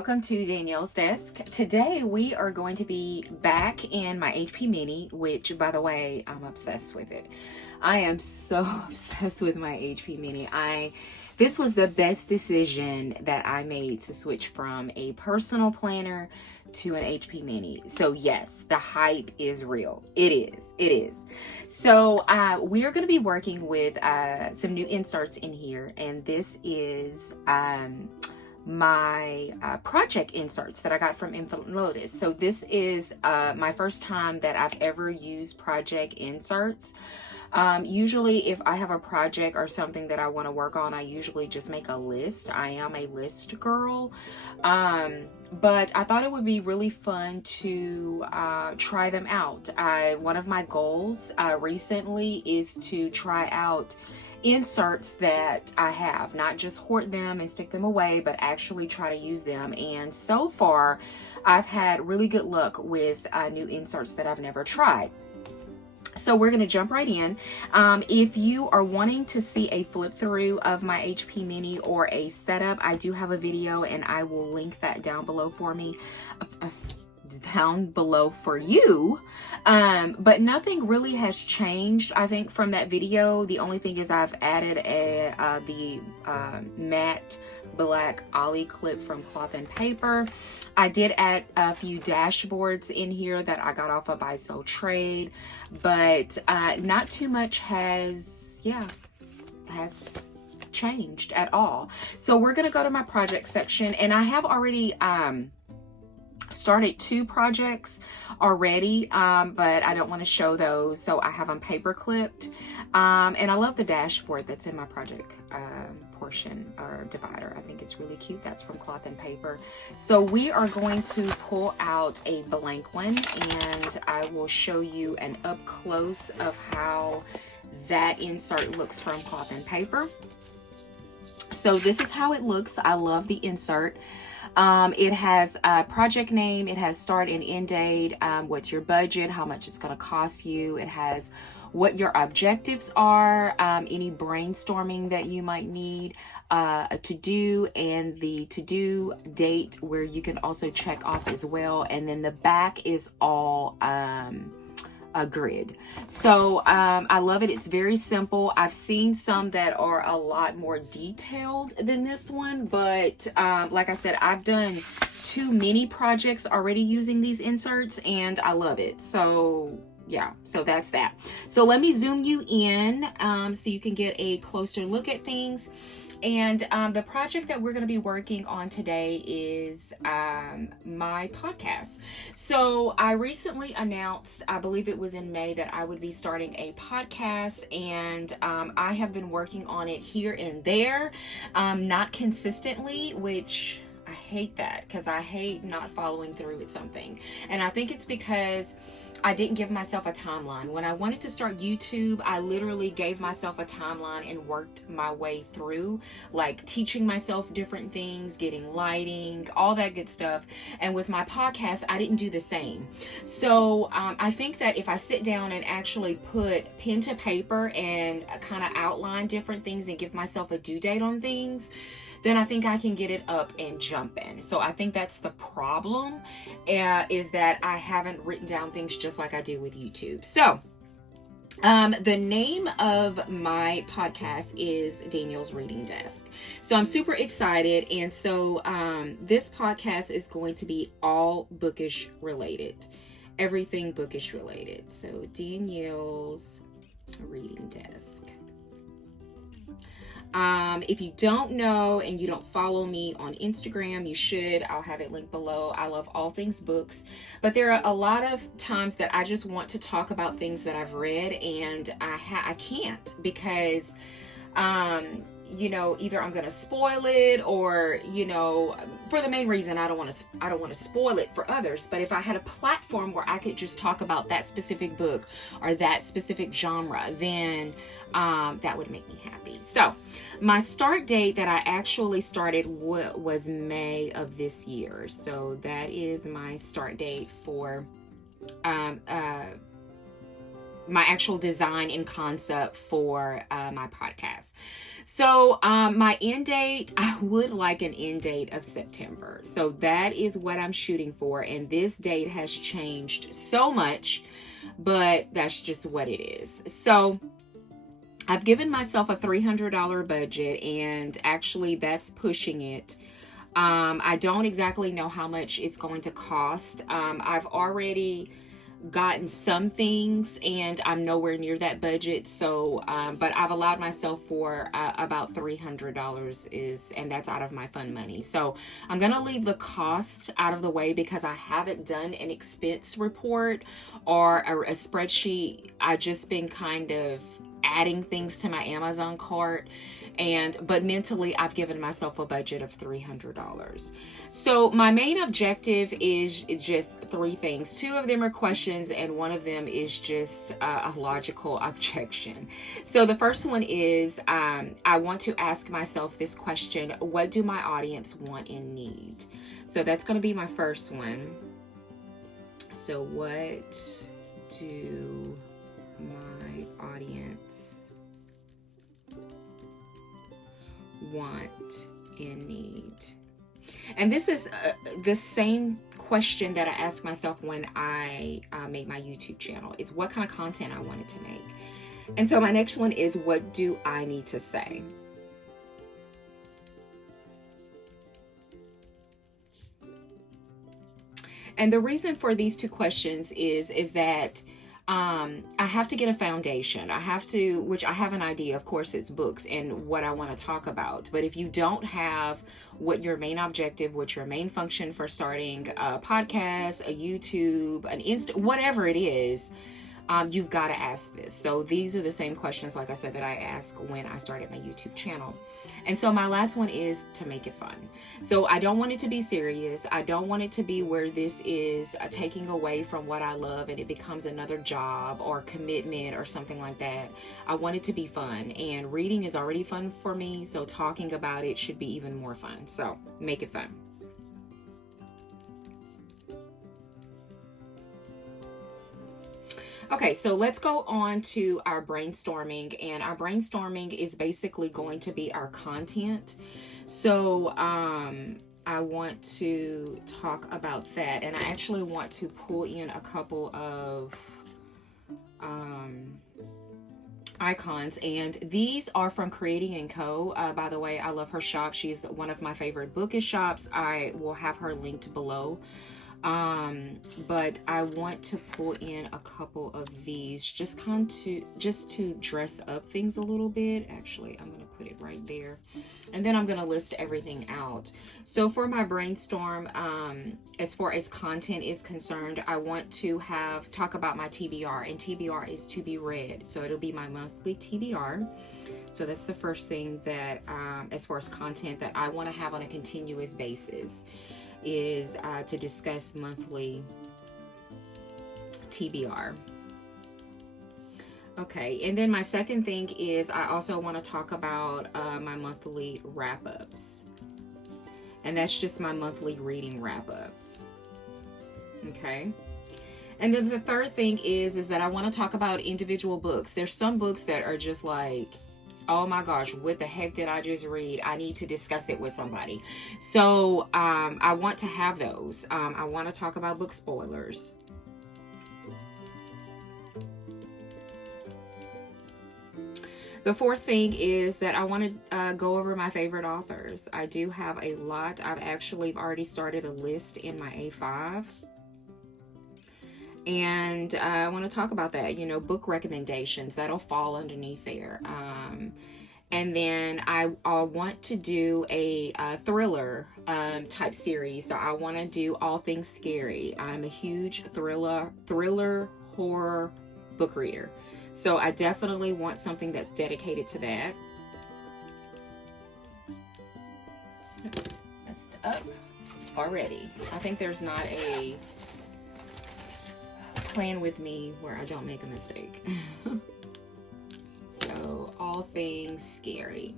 welcome to Danielle's Desk. Today we are going to be back in my HP Mini, which, by the way, I'm obsessed with it. I am so obsessed with my HP Mini. This was the best decision that I made to switch from a personal planner to an HP Mini. So yes, the hype is real. It is. So we're going to be working with some new inserts in here, and this is my project inserts that I got from Infinite Lotus. So this is my first time that I've ever used project inserts. Usually if I have a project or something that I want to work on, I usually just make a list. I am a list girl. But I thought it would be really fun to try them out. One of my goals recently is to try out inserts that I have, not just hoard them and stick them away, but actually try to use them. And so far, I've had really good luck with new inserts that I've never tried. So we're going to jump right in. If you are wanting to see a flip through of my HP Mini or a setup, I do have a video and I will link that down below for you. But nothing really has changed, I think, from that video. The only thing is I've added the matte black ollie clip from Cloth and Paper. I did add a few dashboards in here that I got off of Buy Sell Trade, but not too much has changed at all. So we're gonna go to my project section, and I have already started 2 projects already, but I don't want to show those, so I have them paper clipped. And I love the dashboard that's in my project portion or divider. I think it's really cute. That's from Cloth and Paper. So we are going to pull out a blank one, and I will show you an up close of how that insert looks from Cloth and Paper. So this is how it looks. I love the insert. It has a project name, it has start and end date, what's your budget, how much it's going to cost you. It has what your objectives are, any brainstorming that you might need to do, and the to-do date where you can also check off as well. And then the back is all a grid. So I love it. It's very simple. I've seen some that are a lot more detailed than this one, but like I said, I've done 2 mini projects already using these inserts, and I love it. So yeah, so that's that. So let me zoom you in so you can get a closer look at things. And the project that we're going to be working on today is my podcast. So I recently announced, I believe it was in May, that I would be starting a podcast, and I have been working on it here and there, not consistently, which I hate that, because I hate not following through with something. And I think it's because I didn't give myself a timeline. When I wanted to start YouTube, I literally gave myself a timeline and worked my way through, like teaching myself different things, getting lighting, all that good stuff. And with my podcast, I didn't do the same. So I think that if I sit down and actually put pen to paper and kind of outline different things and give myself a due date on things, then I think I can get it up and jumping. So I think that's the problem, is that I haven't written down things just like I did with YouTube. So the name of my podcast is Danielle's Reading Desk. So I'm super excited. And so this podcast is going to be all bookish related, everything bookish related. So Danielle's Reading Desk. If you don't know and you don't follow me on Instagram, you should. I'll have it linked below. I love all things books, but there are a lot of times that I just want to talk about things that I've read, and I can't, because you know, either I'm going to spoil it, or, you know, for the main reason I don't want to spoil it for others. But if I had a platform where I could just talk about that specific book or that specific genre, then that would make me happy. So my start date that I actually started was May of this year. So that is my start date for my actual design and concept for my podcast. So my end date, I would like an end date of September. So that is what I'm shooting for. And this date has changed so much, but that's just what it is. So I've given myself a $300 budget, and actually that's pushing it. I don't exactly know how much it's going to cost. I've already gotten some things, and I'm nowhere near that budget. So, but I've allowed myself for about $300 and that's out of my fund money. So I'm going to leave the cost out of the way because I haven't done an expense report or a spreadsheet. I've just been kind of adding things to my Amazon cart, but mentally I've given myself a budget of $300. So my main objective is just 3 things. 2 of them are questions, and 1 of them is just a logical objection. So the first one is I want to ask myself this question: what do my audience want and need? So that's going to be my first one. So what do my audience want and need? And this is the same question that I asked myself when I made my YouTube channel. It's what kind of content I wanted to make. And so my next one is, what do I need to say? And the reason for these 2 questions is that I have to get a foundation. I have to, which I have an idea, of course, it's books and what I want to talk about. But if you don't have what your main objective, what your main function for starting a podcast, a YouTube, an Insta, whatever it is, you've got to ask this. So these are the same questions, like I said, that I asked when I started my YouTube channel. And so my last one is to make it fun. So I don't want it to be serious. I don't want it to be where this is taking away from what I love and it becomes another job or commitment or something like that. I want it to be fun, and reading is already fun for me. So talking about it should be even more fun. So make it fun. Okay, so let's go on to our brainstorming, and our brainstorming is basically going to be our content. So I want to talk about that, and I actually want to pull in a couple of icons, and these are from Creating & Co. By the way, I love her shop. She's one of my favorite bookish shops. I will have her linked below. But I want to pull in a couple of these just to dress up things a little bit. Actually, I'm going to put it right there, and then I'm going to list everything out. So for my brainstorm, as far as content is concerned, I want to talk about my TBR, and TBR is to be read. So it'll be my monthly TBR. So that's the first thing that, as far as content that I want to have on a continuous basis, is to discuss monthly TBR. Okay, and then my second thing is I also want to talk about my monthly wrap-ups. And that's just my monthly reading wrap-ups. Okay. And then the third thing is that I want to talk about individual books. There's some books that are just like, oh my gosh, what the heck did I just read? I need to discuss it with somebody. So I want to have those. I want to talk about book spoilers. The fourth thing is that I want to go over my favorite authors. I do have a lot. I've actually already started a list in my A5. And I want to talk about that, book recommendations. That'll fall underneath there. And then I want to do a thriller type series. So I want to do all things scary. I'm a huge thriller horror book reader. So I definitely want something that's dedicated to that. Oops, messed up already. I think there's not a plan with me where I don't make a mistake. So all things scary.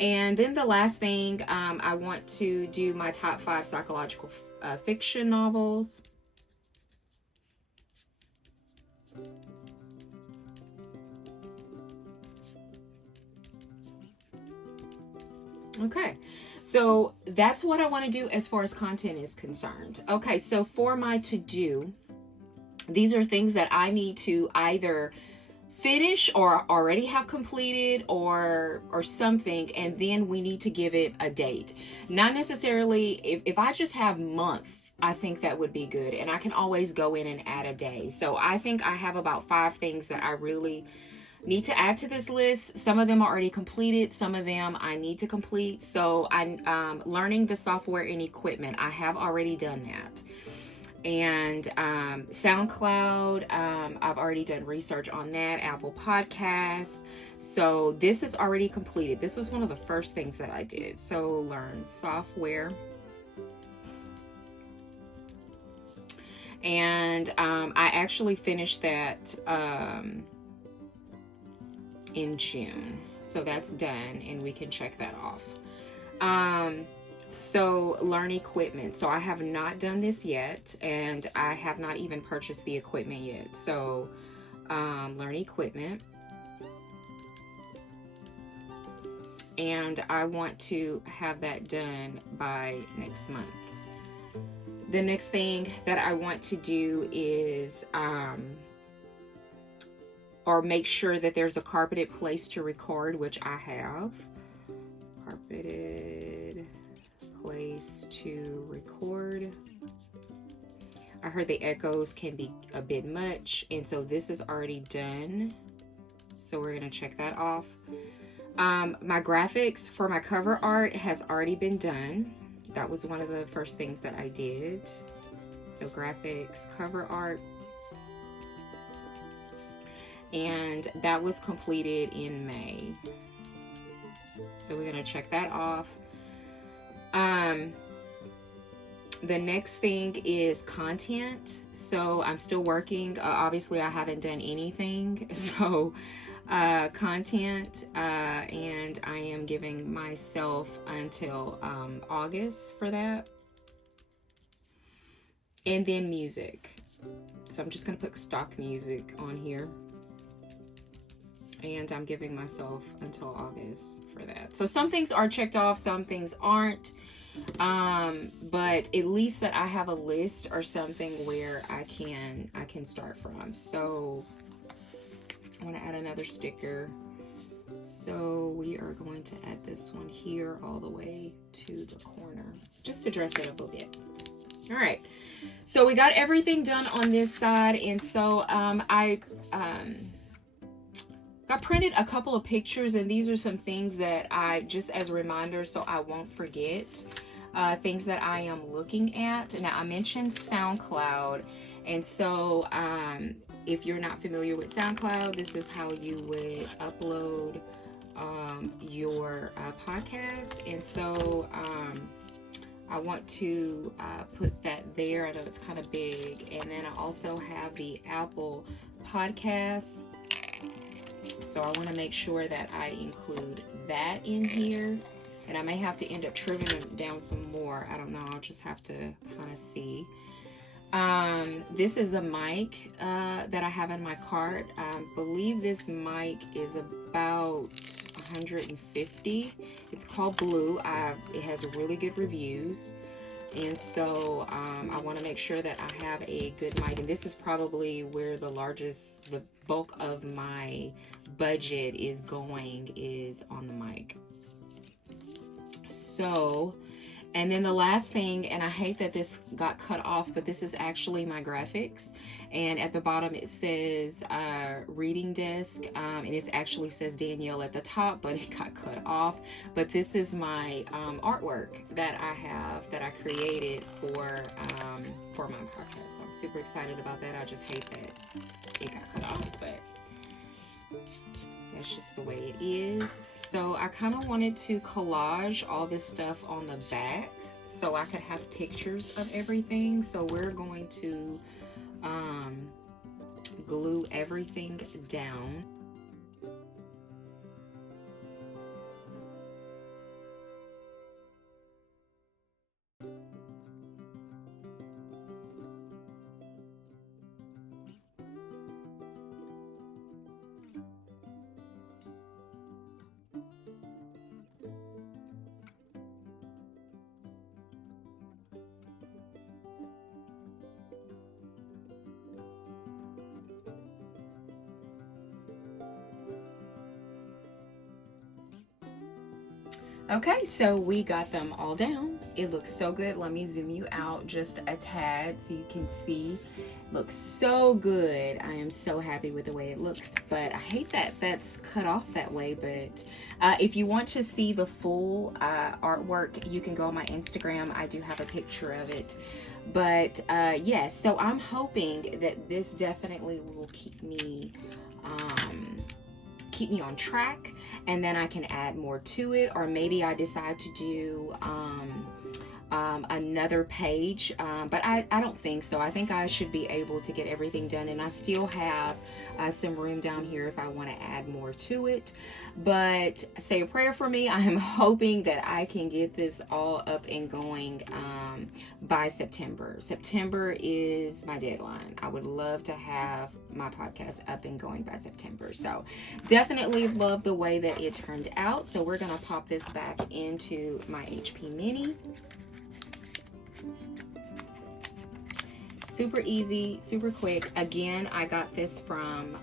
And then the last thing, I want to do my top 5 psychological fiction novels. Okay, so that's what I want to do as far as content is concerned. Okay, so for my to-do, these are things that I need to either finish or already have completed or something, and then we need to give it a date. Not necessarily, if I just have month, I think that would be good, and I can always go in and add a day. So I think I have about 5 things that I really need to add to this list. Some of them are already completed, some of them I need to complete. So I'm learning the software and equipment. I have already done that. And SoundCloud, I've already done research on that. Apple Podcasts. So this is already completed. This was one of the first things that I did. So learn software. And I actually finished that in June. So that's done, and we can check that off. So learn equipment. So I have not done this yet, and I have not even purchased the equipment yet. So learn equipment. And I want to have that done by next month. The next thing that I want to do is or make sure that there's a carpeted place to record, which I have. Carpeted place to record. I heard the echoes can be a bit much, and so this is already done. So we're gonna check that off. My graphics for my cover art has already been done. That was one of the first things that I did. So graphics, cover art. And that was completed in May. So we're gonna check that off. The next thing is content. So I'm still working. Obviously I haven't done anything. So content, and I am giving myself until August for that. And then music. So I'm just gonna put stock music on here. And I'm giving myself until August for that. So some things are checked off, some things aren't. But at least that I have a list or something where I can start from. So I want to add another sticker. So we are going to add this one here all the way to the corner, just to dress it up a bit. All right. So we got everything done on this side, and so I printed a couple of pictures, and these are some things that I, just as a reminder so I won't forget, things that I am looking at. Now I mentioned SoundCloud, and so if you're not familiar with SoundCloud, this is how you would upload your podcast. And so I want to put that there. I know it's kind of big. And then I also have the Apple Podcasts. So I want to make sure that I include that in here. And I may have to end up trimming them down some more. I don't know. I'll just have to kind of see. This is the mic that I have in my cart. I believe this mic is about $150. It's called Blue. It has really good reviews. And so I want to make sure that I have a good mic. And this is probably where the bulk of my budget is going, is on the mic. So, and then the last thing, and I hate that this got cut off, but this is actually my graphics. And at the bottom it says reading desk, and it actually says Danielle at the top, but it got cut off. But this is my artwork that I have, that I created for my podcast. So I'm super excited about that. I just hate that it got cut off, but that's just the way it is. So I kind of wanted to collage all this stuff on the back so I could have pictures of everything. So we're going to glue everything down. Okay, so we got them all down. It looks so good. Let me zoom you out just a tad so you can see. Looks so good. I am so happy with the way it looks, but I hate that that's cut off that way. But if you want to see the full artwork, you can go on my Instagram. I do have a picture of it. But yes, so I'm hoping that this definitely will keep me on track, and then I can add more to it, or maybe I decide to do another page, but I don't think so. I think I should be able to get everything done, and I still have some room down here if I want to add more to it. But say a prayer for me. I am hoping that I can get this all up and going by September. September is my deadline. I would love to have my podcast up and going by September. So definitely love the way that it turned out. So we're going to pop this back into my HP Mini. Super easy, super quick. Again, I got this from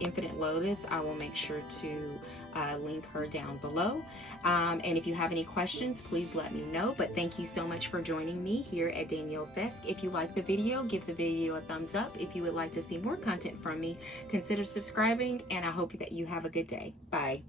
Infinite Lotus. I will make sure to link her down below. And if you have any questions, please let me know. But thank you so much for joining me here at Danielle's Desk. If you like the video, give the video a thumbs up. If you would like to see more content from me, consider subscribing, and I hope that you have a good day. Bye.